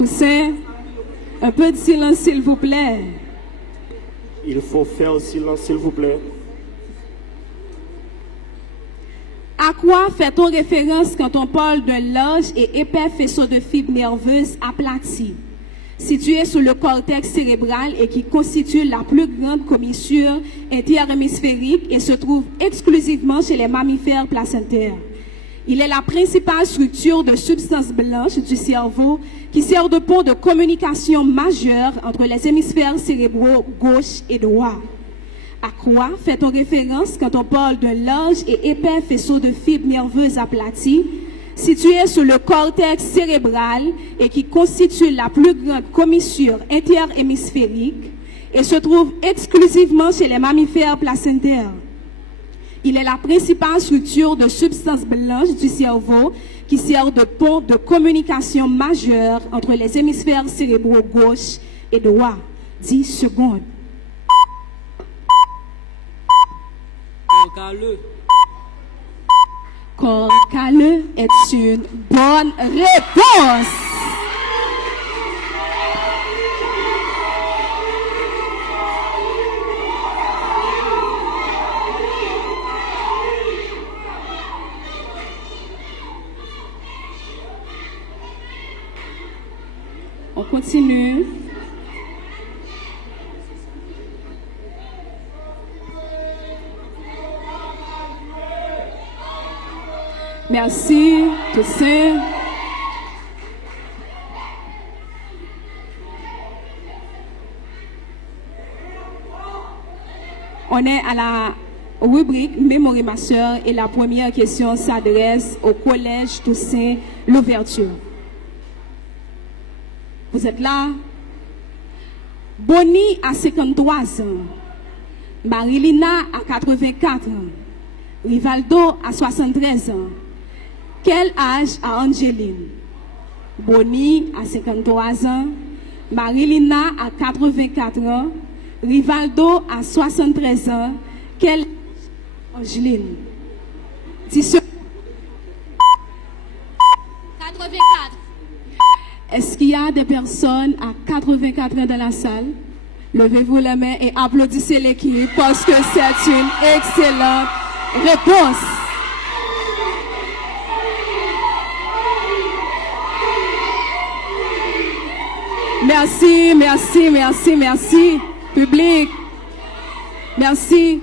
Toussaint, un peu de silence s'il vous plaît. Il faut faire silence, s'il vous plaît. À quoi fait-on référence quand on parle d'un large et épais faisceau de fibres nerveuses aplaties, situé sur le cortex cérébral et qui constitue la plus grande commissure interhémisphérique et se trouve exclusivement chez les mammifères placentaires? Il est la principale structure de substance blanche du cerveau qui sert de pont de communication majeur entre les hémisphères cérébraux gauche et droit. À quoi fait-on référence quand on parle d'un large et épais faisceau de fibres nerveuses aplaties situé sur le cortex cérébral et qui constitue la plus grande commissure interhémisphérique et se trouve exclusivement chez les mammifères placentaires? Il est la principale structure de substance blanche du cerveau qui sert de pont de communication majeur entre les hémisphères cérébraux gauche et droit. 10 secondes. Corps calleux est une bonne réponse. On continue. Merci, Toussaint. On est à la rubrique Mémoire ma soeur et la première question s'adresse au collège Toussaint Louverture. Vous êtes là? Bonnie a 53 ans. Marilina a 84 ans. Rivaldo a 73 ans. Quel âge a Angeline? Bonnie a 53 ans. Marilina a 84 ans. Rivaldo a 73 ans. Quel âge a Angeline? 84. Est-ce qu'il y a des personnes à 84 ans dans la salle? Levez-vous les mains et applaudissez l'équipe parce que c'est une excellente réponse. Merci, merci, merci, merci. Public. Merci.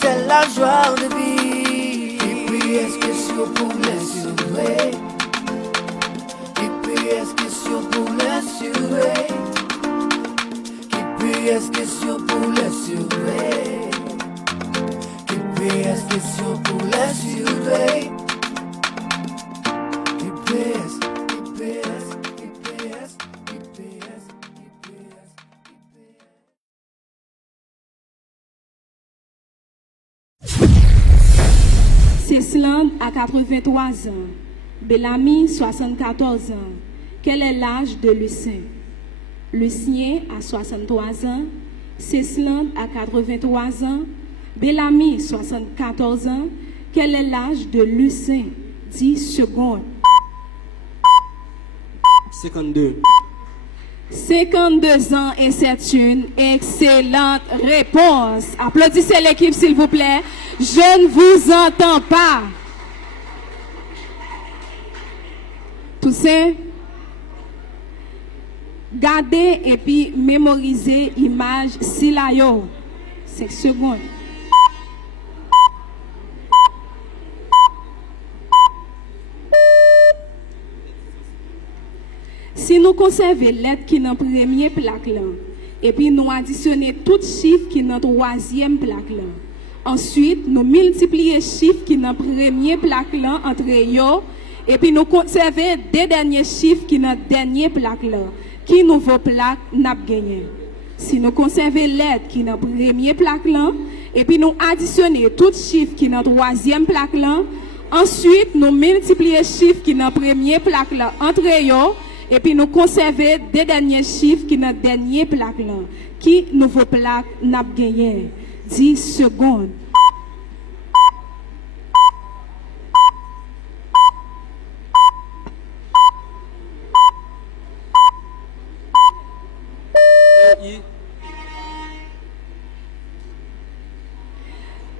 C'est la joie de vivre. GPS question pour l'assurer. GPS question pour l'assurer. GPS question pour l'assurer. GPS question pour l'assurer. GPS. Land a 83 ans. Bellamy, 74 ans. Quel est l'âge de Lucien? Lucien a 63 ans. Cesland a 83 ans. Bellamy, 74 ans. Quel est l'âge de Lucien? 10 secondes. 52. 52 ans et c'est une excellente réponse. Applaudissez l'équipe s'il vous plaît. Je ne vous entends pas. Toussaint, gardez et puis mémorisez l'image Silayo. 5 secondes. Si nous conservons lettre qui est dans la première plaque là, et puis nous additionnons tout chiffre qui est dans la troisième plaque là. Ensuite, nous multiplions chiffre qui est dans la première plaque là entre eux, et puis nous conservons deux derniers chiffres qui sont dans la dernière plaque là. Qui nouveau plaque n'a gagné? Si nous conservons lettre qui est dans la première plaque là, et puis nous additionnons tout chiffre qui est dans la troisième plaque là, ensuite nous multiplions chiffre qui est dans la première plaque là entre eux. Et puis nous conservons deux derniers chiffres qui sont dans la dernière plaque là. Qui nouveau plaque n'a gagné? 10 secondes.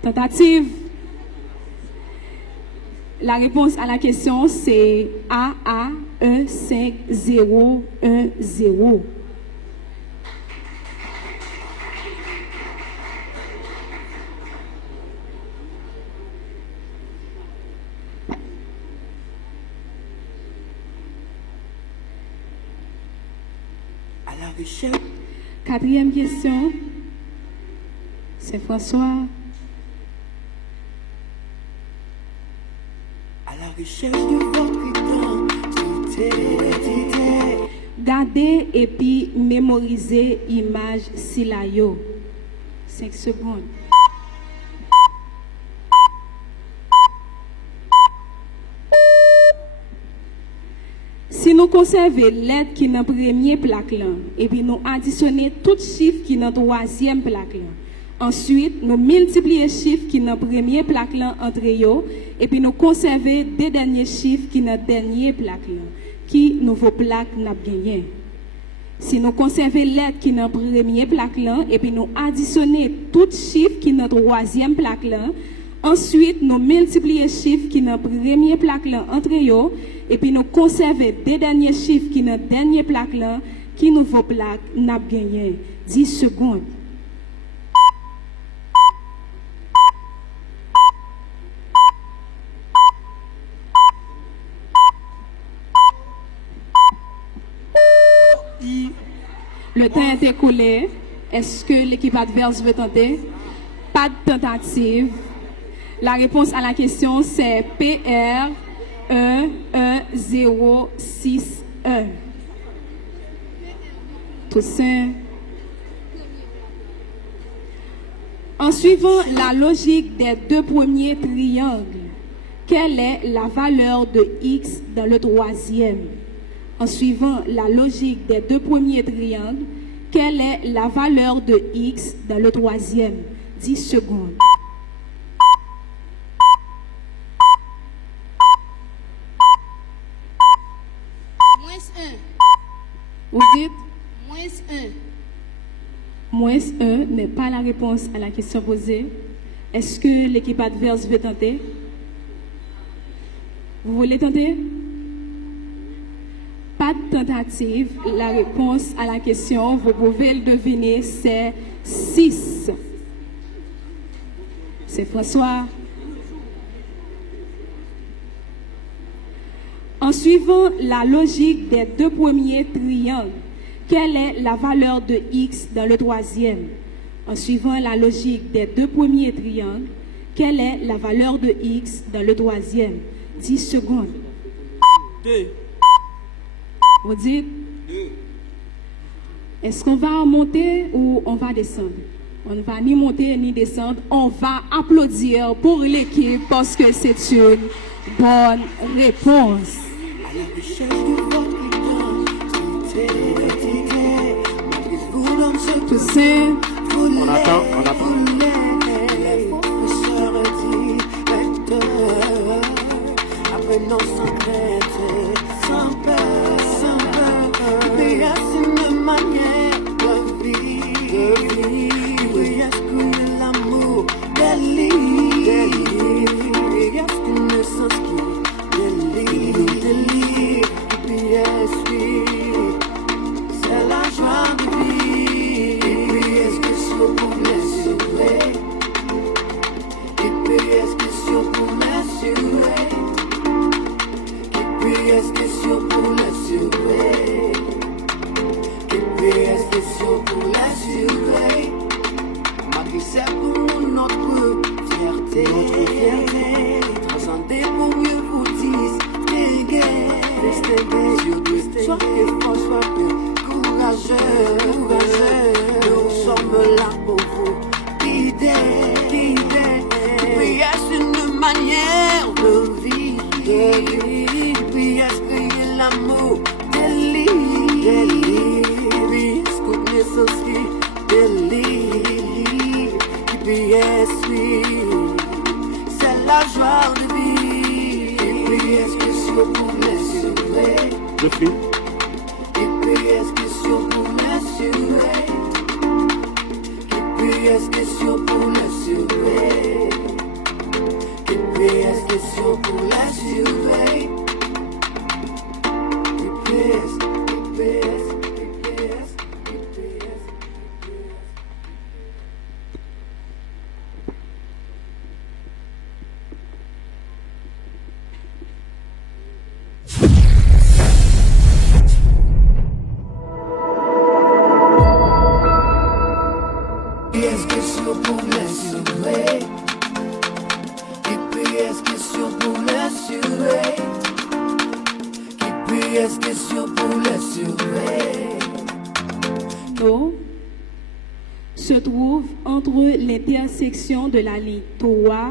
Tentative. La réponse à la question c'est AAE5010. À la recherche. Quatrième question, c'est François. À la recherche de votre identité. Gardez et puis mémorisez l'image Silayo. 5 secondes. Si nous conservons lettre qui est dans la première plaque là, et puis nous additionnons tout chiffre qui est dans la troisième plaque là. Ensuite, nous multiplions chiffre qui est dans la première plaque là entre eux, et puis nous conservons deux derniers chiffres qui sont dans la dernière plaque là. Qui nouveau plaque n'a gagné? Si nous conservons lettre qui est dans la première plaque là, et puis nous additionnons tout chiffre qui est dans la troisième plaque là, ensuite nous multiplions chiffre qui est dans la première plaque là entre eux, et puis nous conservons deux derniers chiffres qui sont dans la dernière plaque là, qui nouveau plaque n'a gagné? 10 secondes. Le temps est écoulé. Est-ce que l'équipe adverse veut tenter? Pas de tentative. La réponse à la question c'est PRE061. Toussaint. En suivant la logique des deux premiers triangles, quelle est la valeur de X dans le troisième? En suivant la logique des deux premiers triangles, quelle est la valeur de X dans le troisième? 10 secondes. Vous dites? Moins 1 n'est pas la réponse à la question posée. Est-ce que l'équipe adverse veut tenter? Vous voulez tenter? Pas de tentative. La réponse à la question, vous pouvez le deviner, c'est 6. C'est François. En suivant la logique des deux premiers triangles, quelle est la valeur de X dans le troisième? En suivant la logique des deux premiers triangles, quelle est la valeur de X dans le troisième? 10 secondes. 2. Vous dites? 2. Est-ce qu'on va monter ou on va descendre? On ne va ni monter ni descendre. On va applaudir pour l'équipe parce que c'est une bonne réponse. Toussaint. On attend, on attend. C'est la joie de vie. Et puis est-ce que c'est pour l'assurer? Et puis est-ce que c'est pour l'assurer? Et puis est-ce que c'est pour l'assurer? Et puis est-ce que c'est pour l'assurer? Malgré c'est pour notre fierté, transcender pour mieux vous dire, restez bien, soyez francs, soyez courageux, nous sommes là pour vous guider. Puis est-ce une manière de vivre? Puis est-ce qu'il y a l'amour délire? Puis est-ce qu'on est aussi délire? Puis est-ce c'est la joie de vie? Puis est-ce que c'est pour l'assurer? Je suis. Et puis est-ce que c'est pour l'assurer? Et puis est-ce que c'est pour l'assurer? Et puis est-ce que c'est pour l'assurer? Et puis est-ce, et puis est-ce, et puis est-ce, et puis est-ce. Est-ce que c'est pour l'assurer? Et puis est-ce que c'est pour l'assurer? Et puis est-ce que c'est pour l'assurer? Se trouve entre l'intersection de la ligne 3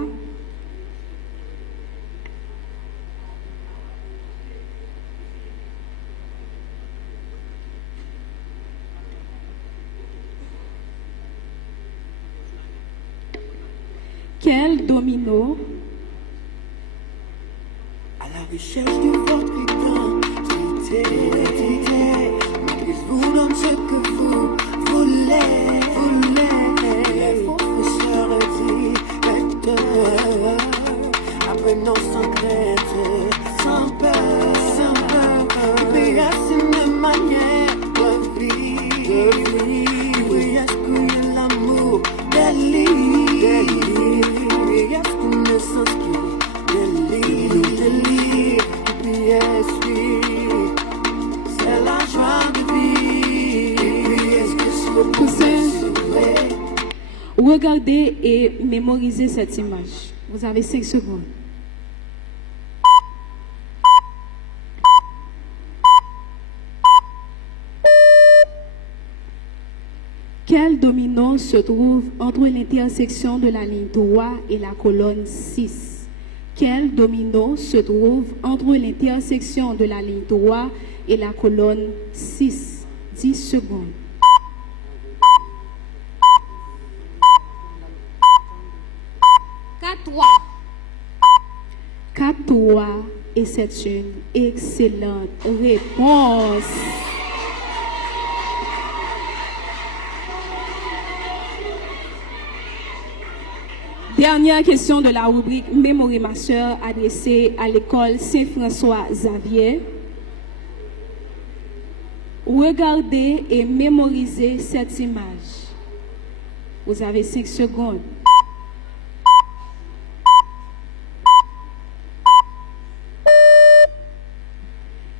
Quel domino À la recherche de votre identité, malgré vous donne ce que vous voulez. Les professeurs disent lecteur, apprenons sans crainte, sans peur. Mais est-ce une manière de vivre? Oui, est-ce qu'il y a l'amour délire? Oui, est-ce qu'on ne s'inscrit délire? Puis est-ce c'est la joie de vie? Puis est-ce que c'est pour l'assurer? Regardez et mémorisez cette image. Vous avez 5 secondes. Quel domino se trouve entre l'intersection de la ligne 3 et la colonne 6? Quel domino se trouve entre l'intersection de la ligne 3 et la colonne 6? 10 secondes. 4-3 et c'est une excellente réponse. Dernière question de la rubrique Mémorie ma sœur adressée à l'école Saint-François Xavier. Regardez et mémorisez cette image. Vous avez 5 secondes.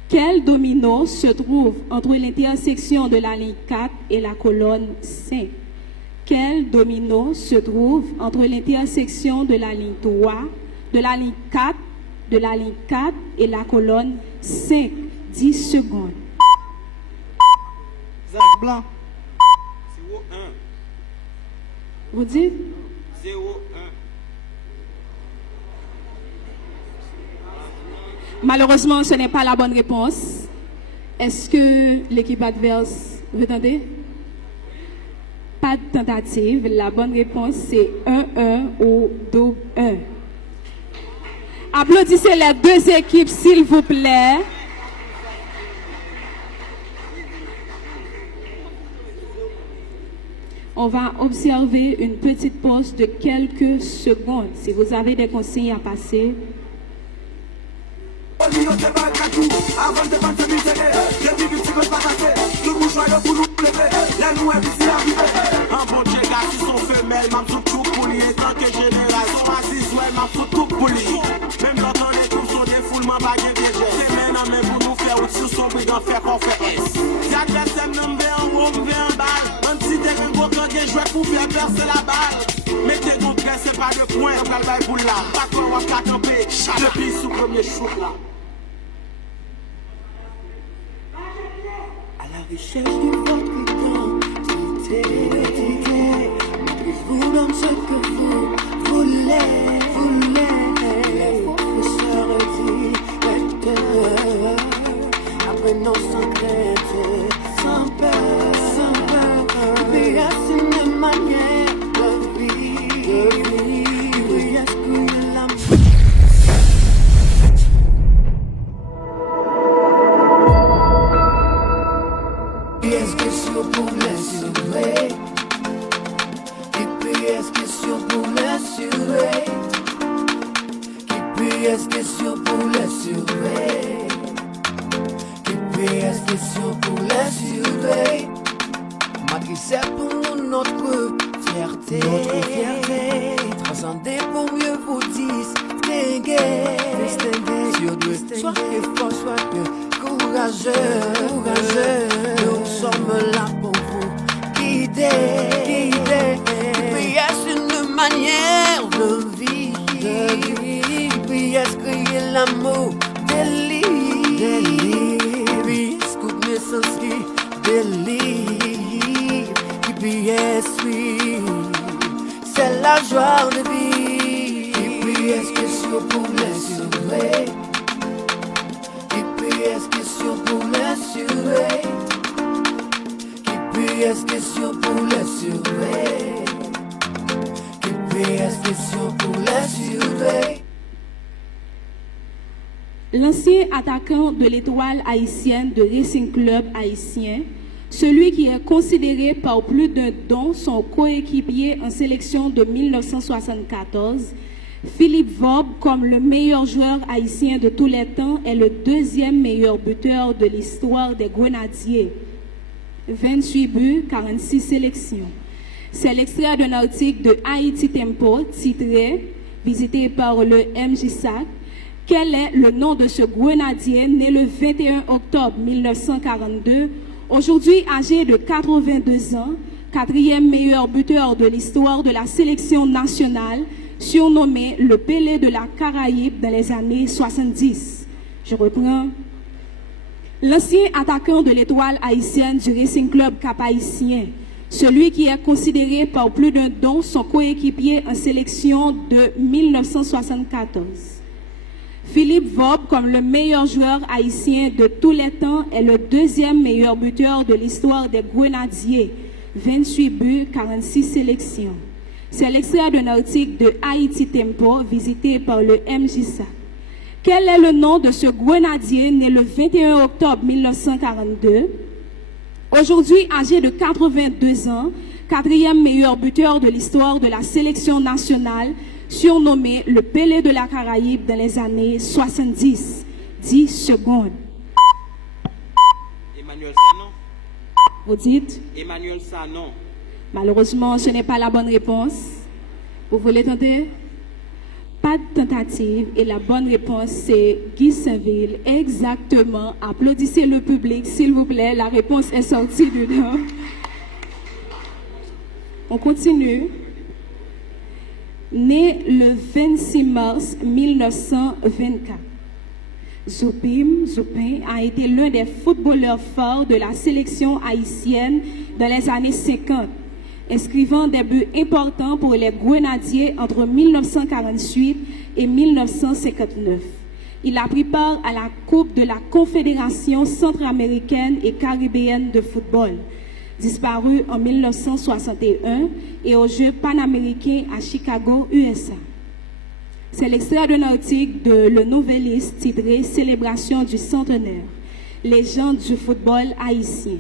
Quel domino se trouve entre l'intersection de la ligne 4 et la colonne 5? Quel domino se trouve entre l'intersection de la ligne 3, de la ligne 4 et la colonne 5? 10 secondes. Zach Blanc. 0-1. Vous dites? 0-1. Malheureusement, ce n'est pas la bonne réponse. Est-ce que l'équipe adverse veut tenter? Pas de tentative. La bonne réponse, c'est 1-1 ou 2-1. Applaudissez les deux équipes, s'il vous plaît. On va observer une petite pause de quelques secondes. Si vous avez des consignes à passer. Un bon Dieu, gars, qui sont femelles, m'a tout pour lui, et tant que génération, Aziz, ouais, m'a tout pour lui. Même quand on est tous sur des foules, m'a bagué des gestes. C'est maintenant, mais pour nous faire aussi sombre, d'en faire conférence. Si adversaire me met en haut, me met en bas. Un petit terrain, gros, quand j'ai joué pour faire percer la balle. Mettez donc près, c'est pas de point, on va le bail pour là. Pas de quoi, on va camper, depuis sous premier shoot là. À la recherche de votre identité, montrez-vous dans ce que vous voulez. Les professeurs directeurs, apprenons sans crainte, sans peur. Mais c'est une manière de vivre. Oui, est-ce que l'amour? Est-ce que sur pour l'assurer? Et puis est-ce que sur pour l'assurer? Et puis est-ce que sur pour l'assurer? Et puis est-ce que sur pour l'assurer? Malgré c'est pour nous notre fierté, transcender pour mieux vous distinguer. Sur deux, soit que fort, soit que courageux. Nous sommes là pour vous guider. Et puis est-ce une manière de vivre? Et puis est-ce qu'il y a l'amour délire? Et puis est-ce que mes sens qui délire? Et puis est-ce oui, c'est la joie de vivre. Et puis est-ce que sur pour l'assurer? Et puis est-ce que sur pour l'assurer? Et puis est-ce que sur pour l'assurer? Et puis est-ce que sur pour l'assurer? L'ancien attaquant de l'étoile haïtienne de Racing Club haïtien, celui qui est considéré par plus d'un don son coéquipier en sélection de 1974, Philippe Vob, comme le meilleur joueur haïtien de tous les temps, est le deuxième meilleur buteur de l'histoire des Grenadiers. 28 buts, 46 sélections. C'est l'extrait d'un article de Haïti Tempo titré, visité par le MJSAC, « Quel est le nom de ce Grenadier né le 21 octobre 1942, aujourd'hui âgé de 82 ans, quatrième meilleur buteur de l'histoire de la sélection nationale, surnommé le Pelé de la Caraïbe dans les années 70. » Je reprends. L'ancien attaquant de l'étoile haïtienne du Racing Club Cap-Haïtien, celui qui est considéré par plus d'un don son coéquipier en sélection de 1974. Philippe Vob, comme le meilleur joueur haïtien de tous les temps, est le deuxième meilleur buteur de l'histoire des Grenadiers. 28 buts, 46 sélections. C'est l'extrait d'un article de Haïti Tempo, visité par le MJSA. Quel est le nom de ce Grenadier né le 21 octobre 1942, aujourd'hui âgé de 82 ans, quatrième meilleur buteur de l'histoire de la sélection nationale, surnommé le Pelé de la Caraïbe dans les années 70. 10 secondes. Emmanuel Sanon. Vous dites? Emmanuel Sanon. Malheureusement, ce n'est pas la bonne réponse. Vous voulez tenter? Pas de tentative. Et la bonne réponse, c'est Guy Saint-Ville. Exactement. Applaudissez le public, s'il vous plaît. La réponse est sortie dedans. On continue. Né le 26 mars 1924, Zoupin a été l'un des footballeurs forts de la sélection haïtienne dans les années 50. inscrivant des buts importants pour les Grenadiers entre 1948 et 1959. Il a pris part à la Coupe de la Confédération centra-américaine et caribéenne de football, disparu en 1961, et aux Jeux panaméricains à Chicago, USA. C'est l'extrait d'un article de Le Nouvelliste titré « Célébration du centenaire, légende du football haïtien ».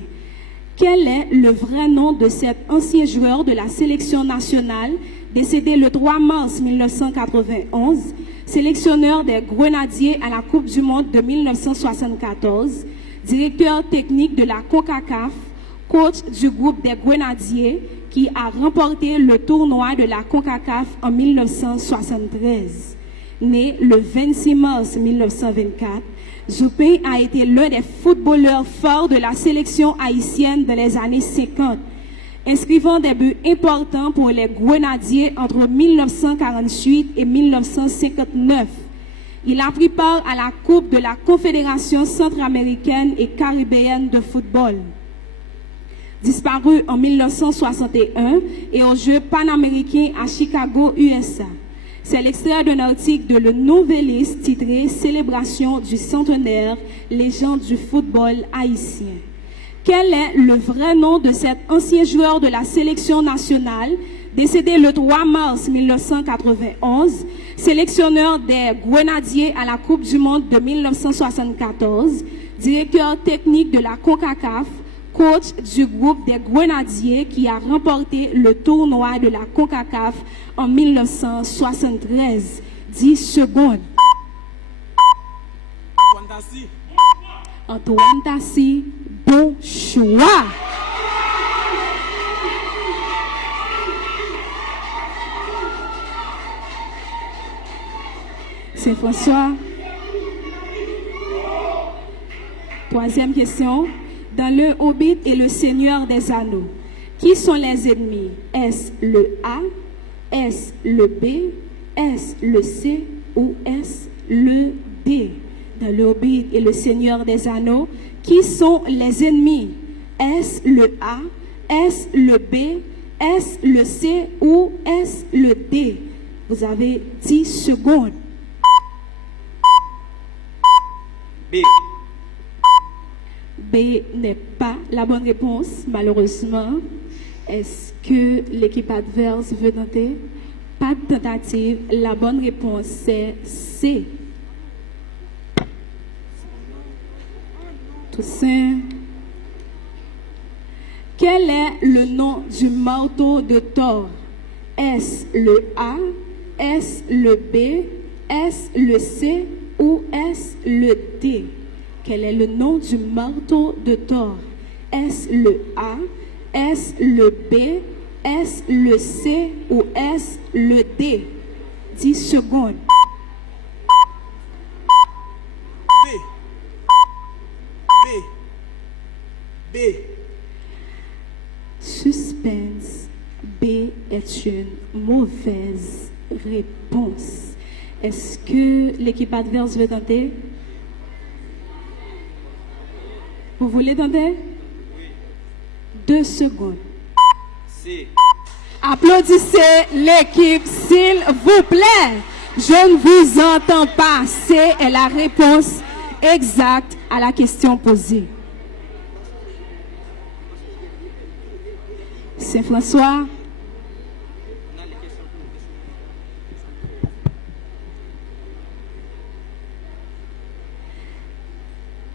Quel est le vrai nom de cet ancien joueur de la sélection nationale, décédé le 3 mars 1991, sélectionneur des Grenadiers à la Coupe du Monde de 1974, directeur technique de la CONCACAF, coach du groupe des Grenadiers qui a remporté le tournoi de la CONCACAF en 1973. Né le 26 mars 1924, Zoupin a été l'un des footballeurs forts de la sélection haïtienne dans les années 50, inscrivant des buts importants pour les Grenadiers entre 1948 et 1959. Il a pris part à la Coupe de la Confédération centra-américaine et caribéenne de football, disparu en 1961, et aux Jeux panaméricains à Chicago, USA. C'est l'extrait d'un article de Le Nouvelliste titré « Célébration du centenaire, légende du football haïtien ». Quel est le vrai nom de cet ancien joueur de la sélection nationale, décédé le 3 mars 1991, sélectionneur des Grenadiers à la Coupe du Monde de 1974, directeur technique de la CONCACAF, coach du groupe des Grenadiers qui a remporté le tournoi de la CONCACAF en 1973. 10 secondes. Antoine Tassi, bon choix. C'est François. Troisième question. Dans le Hobbit et le Seigneur des Anneaux, qui sont les ennemis? Est-ce le A, est-ce le B, est-ce le C ou est-ce le D? Dans le Hobbit et le Seigneur des Anneaux, qui sont les ennemis? Est-ce le A, est-ce le B, est-ce le C ou est-ce le D? Vous avez 10 secondes. B. B n'est pas la bonne réponse, malheureusement. Est-ce que l'équipe adverse veut tenter? Pas de tentative. La bonne réponse, c'est C. Toussaint. Quel est le nom du marteau de Thor? Est-ce le A, est-ce le B, est-ce le C ou est-ce le D? Quel est le nom du marteau de Thor? Est-ce le A, est-ce le B, est-ce le C ou est-ce le D? 10 secondes. B. B. B. Suspense. B est une mauvaise réponse. Est-ce que l'équipe adverse veut tenter? Vous voulez tenter? Oui. 2 secondes. C. Applaudissez l'équipe, s'il vous plaît. Je ne vous entends pas. C est la réponse exacte à la question posée. C'est François.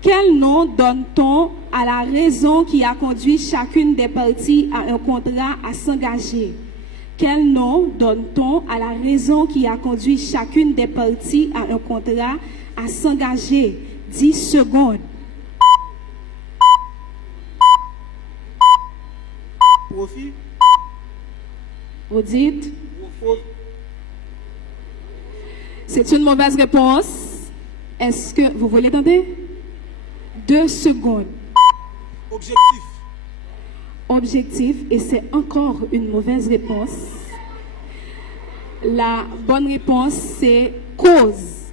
Quel nom donne-t-on à la raison qui a conduit chacune des parties à un contrat à s'engager? Quel nom donne-t-on à la raison qui a conduit chacune des parties à un contrat à s'engager? 10 secondes. Profit. Vous dites? C'est une mauvaise réponse. Est-ce que vous voulez tenter? 2 secondes. Objectif. Objectif, et c'est encore une mauvaise réponse. La bonne réponse, c'est cause.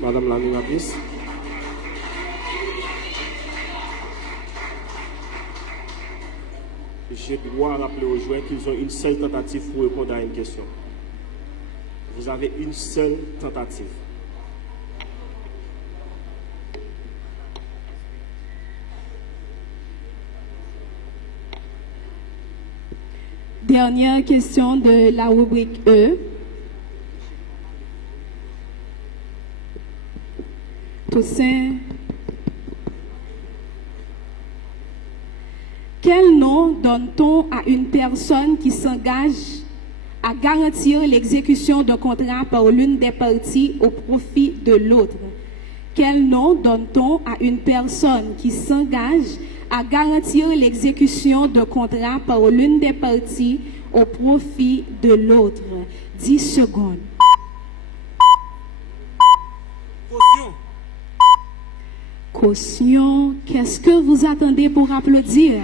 Madame l'animatrice. je dois rappeler aux joueurs qu'ils ont une seule tentative pour répondre à une question. Vous avez une seule tentative. Dernière question de la rubrique E. Toussaint. Quel nom donne-t-on à une personne qui s'engage à garantir l'exécution d'un contrat par l'une des parties au profit de l'autre? Quel nom donne-t-on à une personne qui s'engage à garantir l'exécution d'un contrat par l'une des parties au profit de l'autre? 10 secondes. Caution. Caution. Qu'est-ce que vous attendez pour applaudir?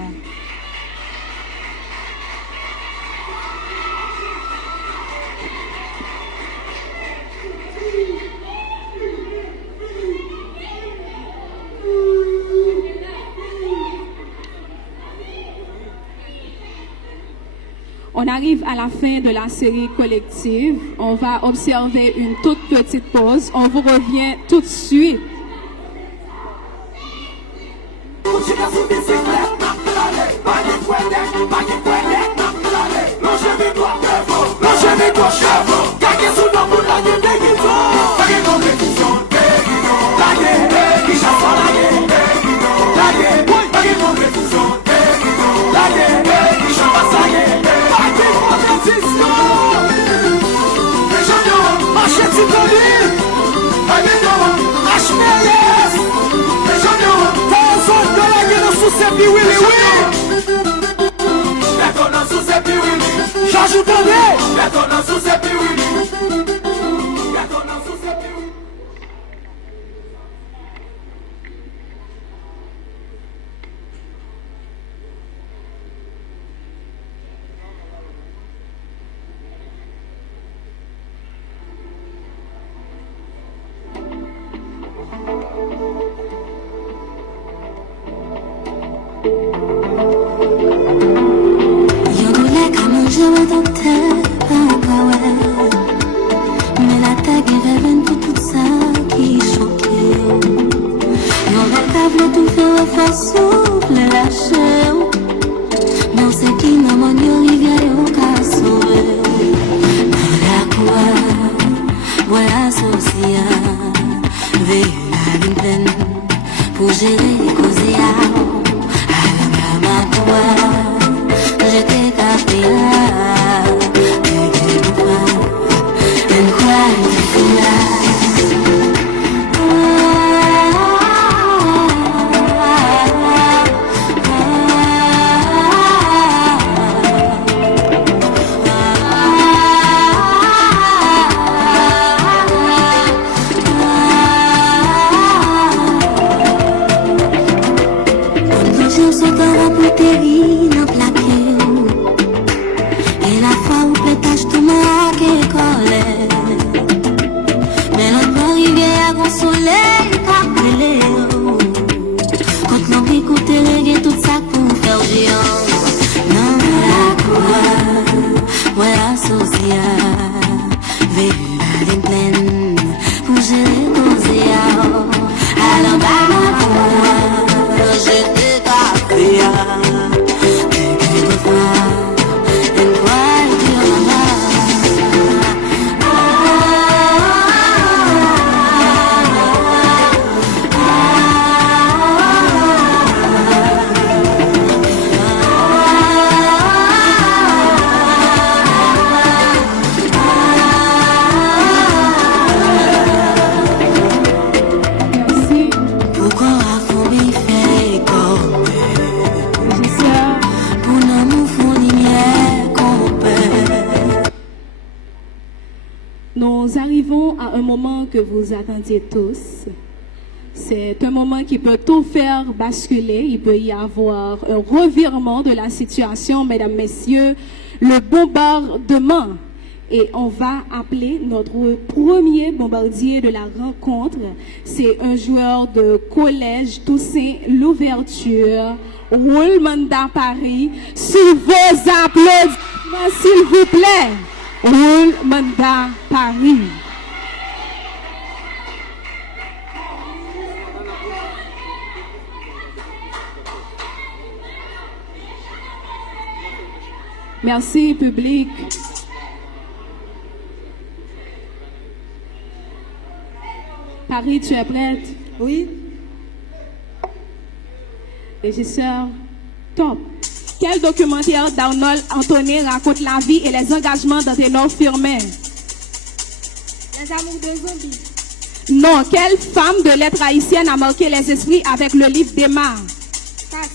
On arrive à la fin de la série collective. On va observer une toute petite pause. On vous revient tout de suite. Que vous attendiez tous. C'est un moment qui peut tout faire basculer. Il peut y avoir un revirement de la situation, mesdames, messieurs, le bombardement Et on va appeler notre premier bombardier de la rencontre. C'est un joueur de collège Toussaint Louverture, Roule-Manda Paris. Sur vos applaudissements, s'il vous plaît. Roule-Manda Paris. Merci, public. Paris, tu es prête? Oui. Régisseur, top. Quel documentaire d'Arnold Anthony raconte la vie et les engagements d'Anténor Firmin? Les amours de zombies. Non, quelle femme de lettres haïtienne a marqué les esprits avec le livre d'Emma? Passe.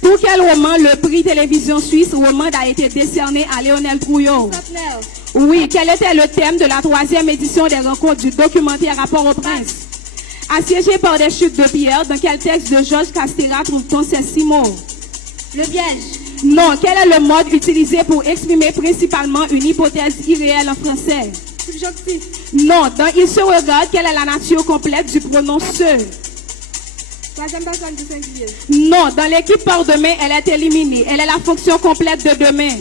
Pour quel roman le prix télévision suisse Romande a été décerné à Lionel Trouillot? Saint-Clair. Oui, quel était le thème de la 3e édition des rencontres du documentaire Rapport au Prince? Assiégé par des chutes de pierre, dans quel texte de Georges Castera trouve-t-on ces 6 mots? Le piège. Non, quel est le mode utilisé pour exprimer principalement une hypothèse irréelle en français? Subjonctif. Non, dans Il se regarde, quelle est la nature complète du pronom se? Troisième personne du singulier. Non, dans l'équipe par demain, elle est éliminée. Elle est la fonction complète de demain.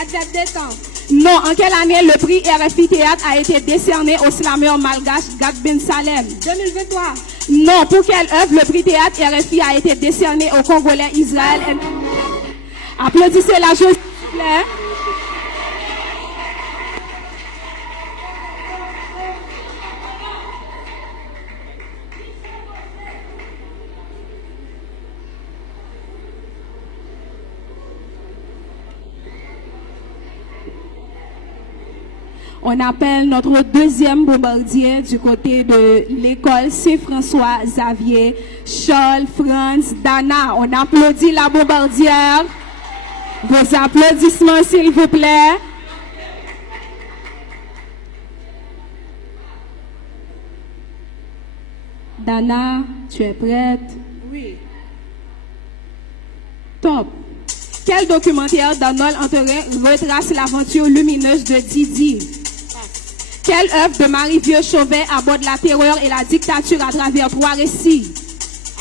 Adverbe des temps. Non, en quelle année le prix RFI Théâtre a été décerné au slameur malgache Gad Ben Salem? 2023. Non, pour quelle œuvre le prix Théâtre RFI a été décerné au Congolais Israël? Applaudissez la joie, s'il vous plaît. On appelle notre deuxième bombardier du côté de l'école Saint-François Xavier, Charles Franz Dana. On applaudit la bombardière. Vos applaudissements, s'il vous plaît. Dana, tu es prête? Oui. Top. Quel documentaire d'Arnold Anthony retrace l'aventure lumineuse de Didi? Quelle œuvre de Marie-Vieux Chauvet aborde la terreur et la dictature à travers 3 récits?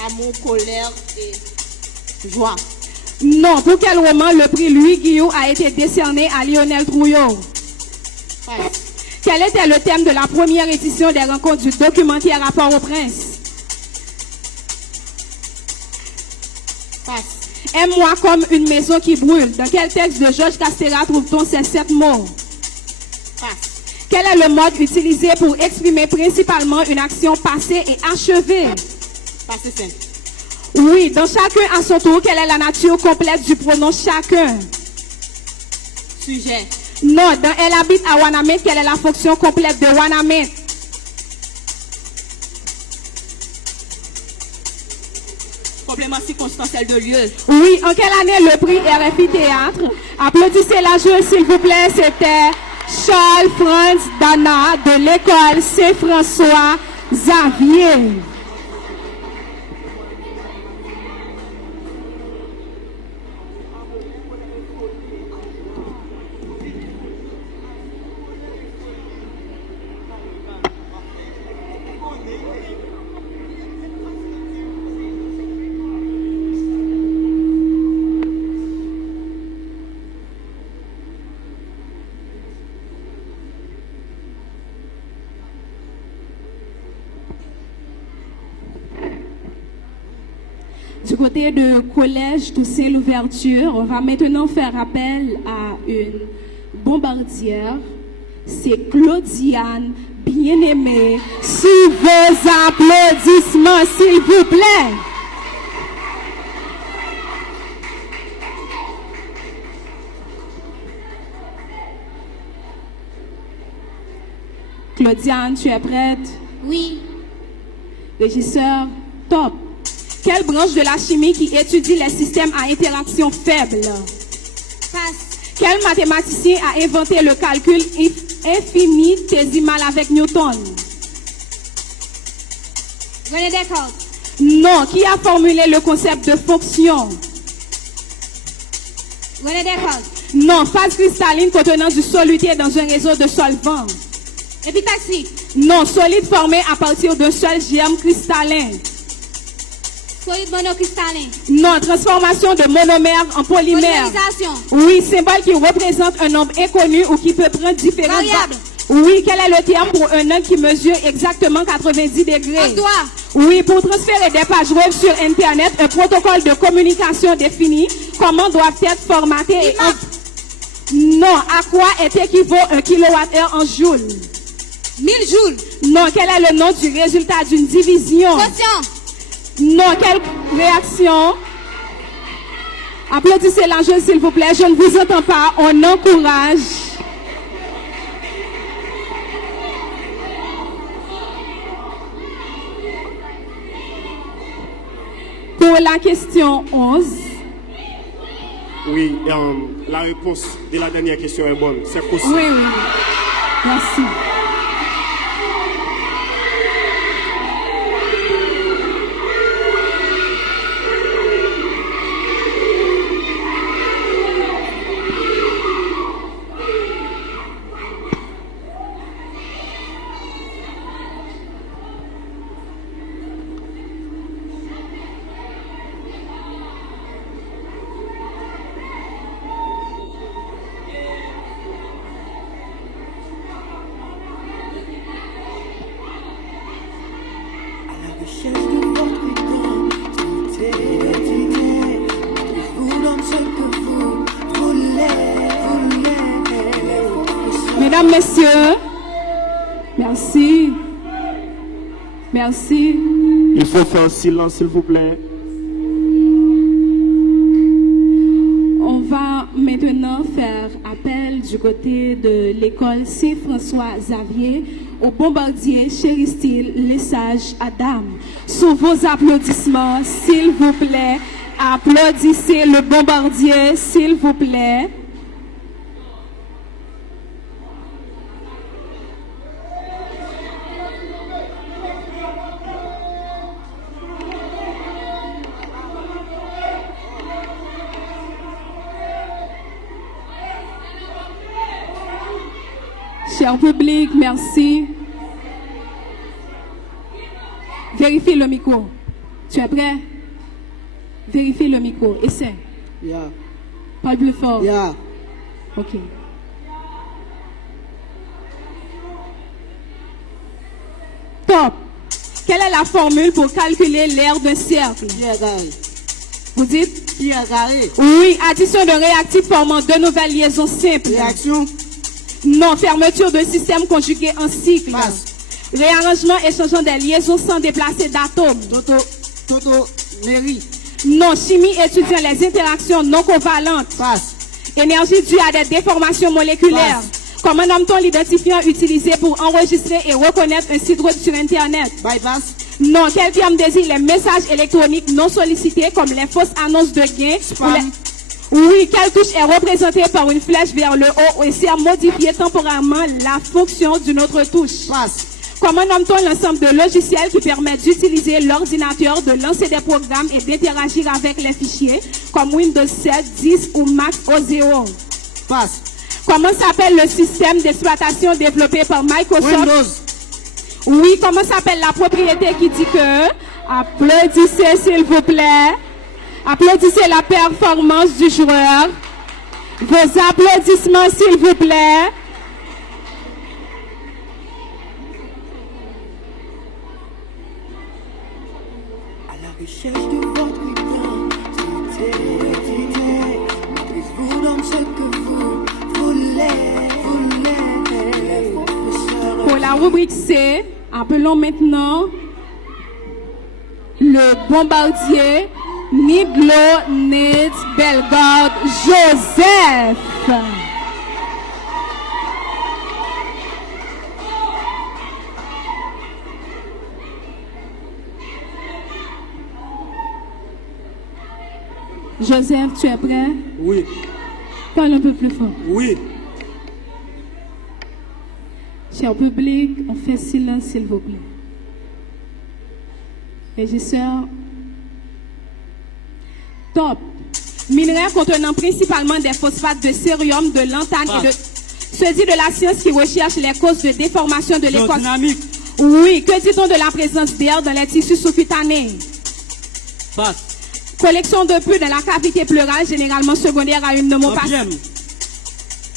Amour, colère et joie. Non, pour quel roman le prix Louis Guillot a été décerné à Lionel Trouillot? Passe. Quel était le thème de la première édition des rencontres du documentaire Rapport au Prince? Passe. Aime-moi comme une maison qui brûle. Dans quel texte de Georges Castera trouve-t-on ces 7 mots? Passe. Quel est le mode utilisé pour exprimer principalement une action passée et achevée? Passé simple. Oui, dans chacun à son tour, quelle est la nature complète du pronom chacun? Sujet. Non, dans Elle habite à Wanamé, quelle est la fonction complète de Wanamé? Complément circonstanciel de lieu. Oui, en quelle année le prix RFI Théâtre? Applaudissez la joie, s'il vous plaît, c'était Charles Franz Dana de l'école Saint-François Xavier. Du côté de Collège Toussaint Louverture, on va maintenant faire appel à une bombardière. C'est Claudiane Bien-Aimée. Sous vos applaudissements, s'il vous plaît. Claudiane, tu es prête? Oui. Régisseur, top. Quelle branche de la chimie qui étudie les systèmes à interaction faible? Passe. Quel mathématicien a inventé le calcul infinitésimal avec Newton? René Descartes. Non, qui a formulé le concept de fonction? René Descartes. Non, phase cristalline contenant du soluté dans un réseau de solvants. Épitaxie. Non, solide formé à partir d'un seul germe cristallin. Solide monocristallin. Non, transformation de monomère en polymère. Polymérisation. Oui, symbole qui représente un nombre inconnu ou qui peut prendre différentes Variable. Oui, quel est le terme pour un angle qui mesure exactement 90 degrés? Ardoise. Oui, pour transférer des pages web sur Internet, un protocole de communication défini. Comment doivent être formatés et Non, à quoi est équivaut 1 kWh en joules? 1000 joules. Non, quel est le nom du résultat d'une division? Quotient. Non, quelle réaction? Applaudissez l'enjeu, s'il vous plaît. Je ne vous entends pas. On encourage. Pour la question 11. Oui, la réponse de la dernière question est bonne. C'est possible. Oui, oui. Merci. Mesdames, messieurs, merci. Merci. Il faut faire silence, s'il vous plaît. On va maintenant faire appel du côté de l'école Saint-François Xavier au bombardier Chéristil Lesage Adam. Sous vos applaudissements, s'il vous plaît, applaudissez le bombardier, s'il vous plaît. Cher public, merci. Vérifie le micro. Tu es prêt? Vérifie le micro. Essaie. Yeah. Parle plus fort. Yeah. Ok. Top. Quelle est la formule pour calculer l'aire d'un cercle? Pierre carré. Vous dites? Pierre carré. Oui, addition de réactifs formant deux nouvelles liaisons simples. Réaction. Non, fermeture d'un système conjugué en cycle. Passe. Réarrangement et changeant des liaisons sans déplacer d'atomes. Mérie. Non, chimie étudiant les interactions non covalentes. Passe. Énergie due à des déformations moléculaires. Comment nomme-t-on l'identifiant utilisé pour enregistrer et reconnaître un site web sur Internet? Bypass. Non, quel terme désigne les messages électroniques non sollicités comme les fausses annonces de gains? Spam. Oui, quelle touche est représentée par une flèche vers le haut et sert modifier temporairement la fonction d'une autre touche? Passe. Comment nomme-t-on l'ensemble de logiciels qui permettent d'utiliser l'ordinateur, de lancer des programmes et d'interagir avec les fichiers comme Windows 7, 10 ou Mac OS? Passe. Comment s'appelle le système d'exploitation développé par Microsoft? Windows. Oui, comment s'appelle la propriété qui dit que? Applaudissez s'il vous plaît. Applaudissez la performance du joueur. Vos applaudissements s'il vous plaît. À la recherche de votre identité, vous donne ce que vous voulez. Pour la rubrique C, appelons maintenant le bombardier Nidlo Ned Bellegarde Joseph. Joseph, tu es prêt? Oui, Parle un peu plus fort. oui. Cher public, on fait silence s'il vous plaît. Régisseur, top. Minerais contenant principalement des phosphates de cérium, de lantane et de... Se dit de la science qui recherche les causes de déformation de l'écorce. Dynamique. Oui, que dit-on de la présence d'air dans les tissus sous-cutanés? Passe. Collection de pus dans la cavité pleurale, généralement secondaire à une pneumopathie. Ampième.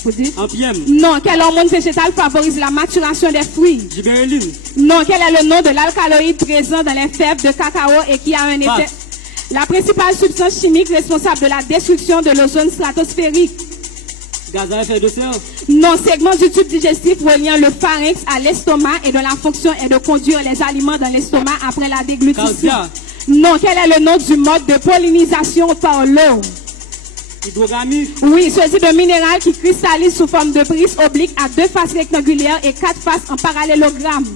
Vous dites? Ampième. Non, quel hormone végétal favorise la maturation des fruits? Gibberelline. Non, quel est le nom de l'alcaloïde présent dans les fèves de cacao et qui a un effet? La principale substance chimique responsable de la destruction de l'ozone stratosphérique. Gaz à effet de serre. Non, segment du tube digestif reliant le pharynx à l'estomac et dont la fonction est de conduire les aliments dans l'estomac après la déglutition. Cardia. Non, quel est le nom du mode de pollinisation par l'eau? Hydrogamique. Oui, ce type de minéral qui cristallise sous forme de prisme oblique à 2 faces rectangulaires et 4 faces en parallélogramme.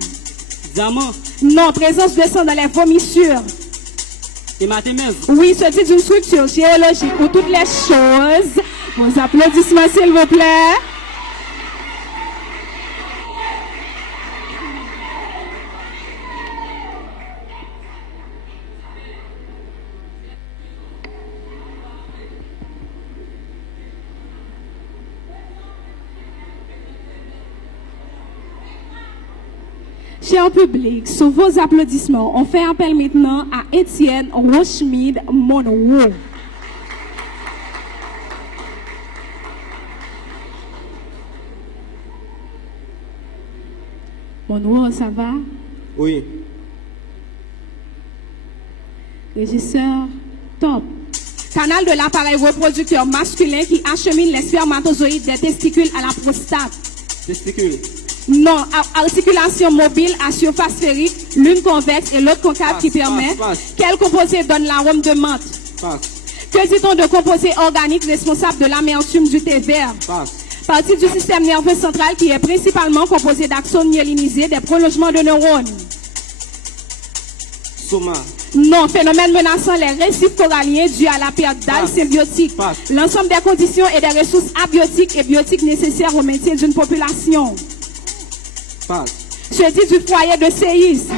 Diamant. Non, présence de sang dans les vomissures. Hématémèse. Oui, ce type d'une structure géologique où toutes les choses. Vos applaudissements, s'il vous plaît. Cher public, sous vos applaudissements, on fait appel maintenant à Étienne Rochmide Monroe. Monroe, ça va? Oui. Régisseur, top. Canal de l'appareil reproducteur masculin qui achemine les spermatozoïdes des testicules à la prostate. Testicule. Non, articulation mobile à surface sphérique, l'une convexe et l'autre concave qui permet. Quel composé donne l'arôme de menthe? Passe. Que dit-on de composé organique responsable de l'amertume du thé vert? Passe. Partie du système nerveux central qui est principalement composé d'axones myélinisés, des prolongements de neurones. Soma. Non, phénomène menaçant les récifs coralliens dû à la perte d'algues symbiotiques. L'ensemble des conditions et des ressources abiotiques et biotiques nécessaires au maintien d'une population. Passe. Je dis du foyer de séisme.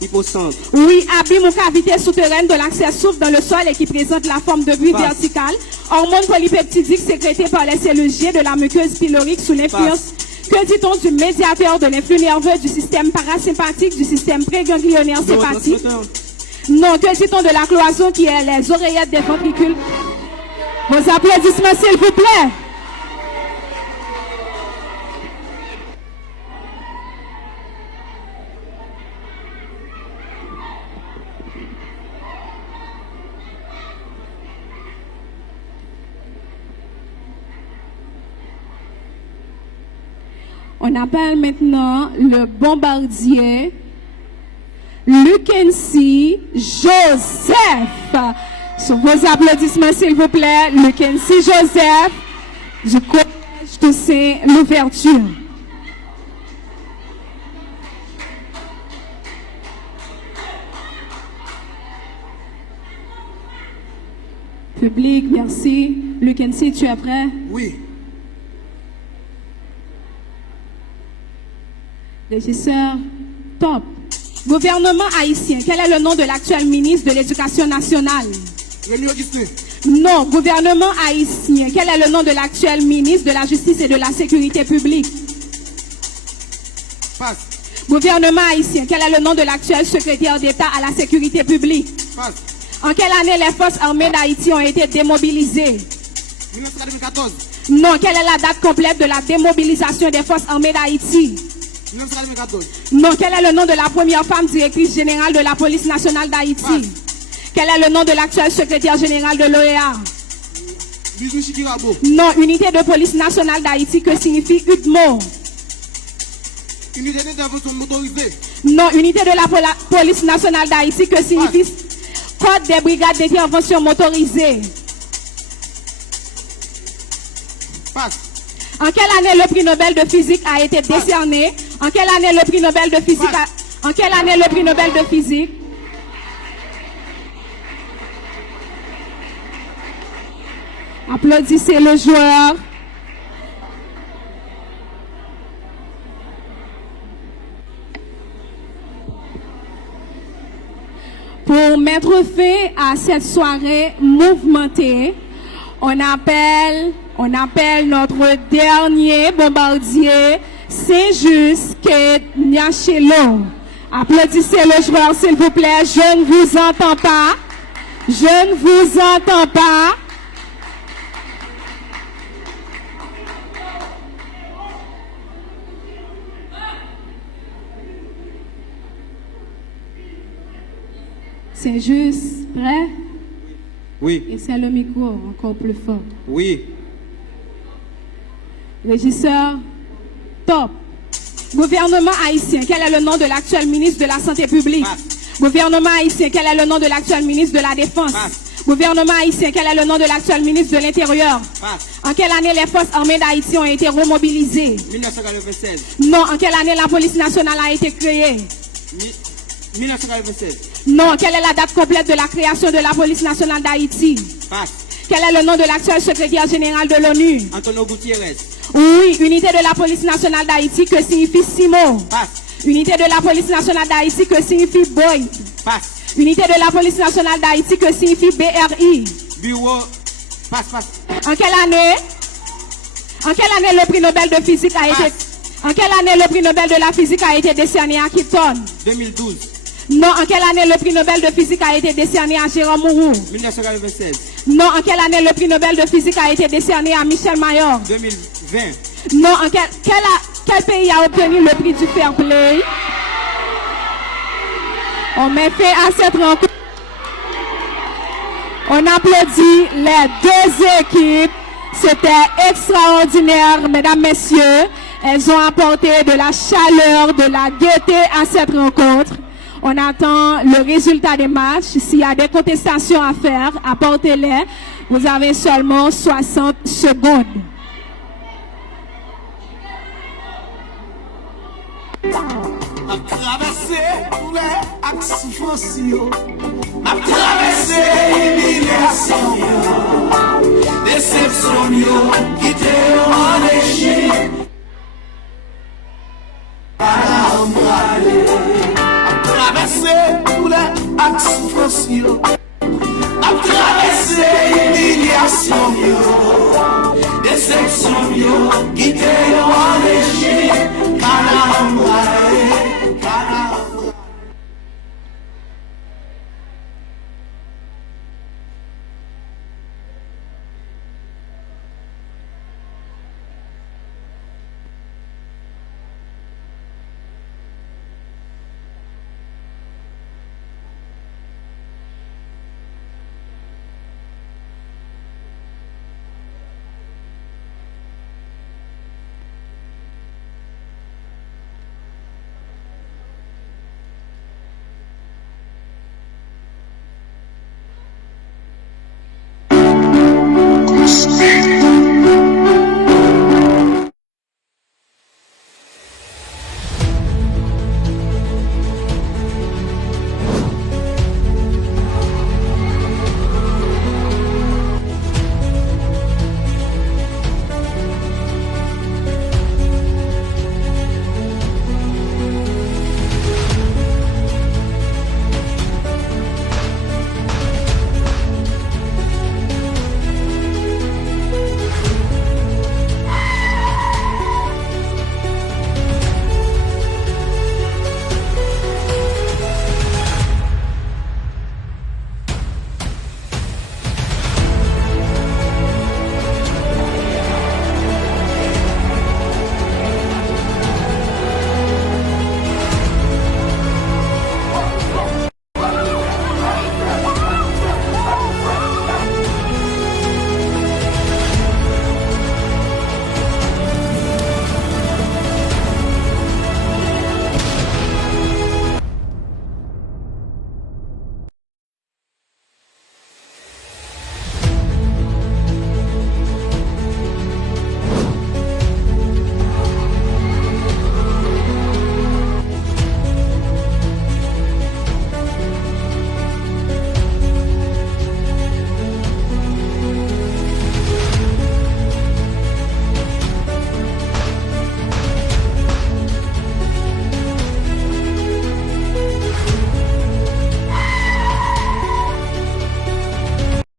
Hypocentre. Oui, abîme ou cavité souterraine de l'accès souffle dans le sol et qui présente la forme de bulle verticale. Hormones polypeptidiques sécrétées par les cellules G de la muqueuse pylorique sous l'influence. Que dit-on du médiateur de l'influx nerveux du système parasympathique, du système préganglionnaire sympathique? Non, que dit-on de la cloison qui est les oreillettes des ventricules? Vos applaudissements, s'il vous plaît. On appelle maintenant le bombardier Luckency Joseph. Sur vos applaudissements, s'il vous plaît, Luckency Joseph du Collège Toussaint Louverture. Public, merci. Luckency, tu es prêt? Oui. Régisseur, top. Gouvernement haïtien, quel est le nom de l'actuel ministre de l'Éducation nationale? Rémi Augustin. Non, gouvernement haïtien, quel est le nom de l'actuel ministre de la Justice et de la Sécurité publique? Passe. Gouvernement haïtien, quel est le nom de l'actuel secrétaire d'État à la Sécurité publique? Passe. En quelle année les forces armées d'Haïti ont été démobilisées? 1994. Non, quelle est la date complète de la démobilisation des forces armées d'Haïti? 1994. Non, quel est le nom de la première femme directrice générale de la police nationale d'Haïti? Quel est le nom de l'actuel secrétaire général de l'OEA? Bisou Chikirabo. Non, unité de police nationale d'Haïti, que signifie UDMO? Unité d'intervention motorisée. Non, unité de la police nationale d'Haïti, que signifie Code des brigades d'intervention motorisées? Passe. En quelle année le prix Nobel de physique a été décerné? En quelle année le prix Nobel de physique En quelle année le prix Nobel de physique? Applaudissez le joueur. Pour mettre fin à cette soirée mouvementée, On appelle notre dernier bombardier, Saint-Just Niachelo. Applaudissez le joueur, s'il vous plaît. Je ne vous entends pas. Je ne vous entends pas. Saint-Just, prêt? Oui. Et c'est le micro encore plus fort. Oui. Régisseur, top. Gouvernement haïtien, quel est le nom de l'actuel ministre de la Santé publique? Passe. Gouvernement haïtien, quel est le nom de l'actuel ministre de la Défense? Passe. Gouvernement haïtien, quel est le nom de l'actuel ministre de l'Intérieur? Passe. En quelle année les forces armées d'Haïti ont été remobilisées? 1996. Non. En quelle année la police nationale a été créée? 1996. Non. Quelle est la date complète de la création de la police nationale d'Haïti? Passe. Quel est le nom de l'actuel secrétaire général de l'ONU? Antonio Gutiérrez. Oui. Unité de la police nationale d'Haïti, que signifie SIMO? Passe. Unité de la police nationale d'Haïti, que signifie BOY? Passe. Unité de la police nationale d'Haïti, que signifie BRI? Bureau. Passe. En quelle année le prix Nobel de physique a été... En quelle année le prix Nobel de la physique a été décerné à Kipton? 2012. Non. En quelle année le prix Nobel de physique a été décerné à Jérôme Mourou? 1996. Non. En quelle année le prix Nobel de physique a été décerné à Michel Mayor? 2020. Non. En quel pays a obtenu le prix du Fair Play? On met fin à cette rencontre. On applaudit les deux équipes. C'était extraordinaire, mesdames, messieurs. Elles ont apporté de la chaleur, de la gaieté à cette rencontre. On attend le résultat des matchs. S'il y a des contestations à faire, apportez-les. Vous avez seulement 60 secondes. A traversé tous les axes fonciaux, a traversé l'humiliation, déception, qui t'est enrichi. A traversé tous les axes fonciaux.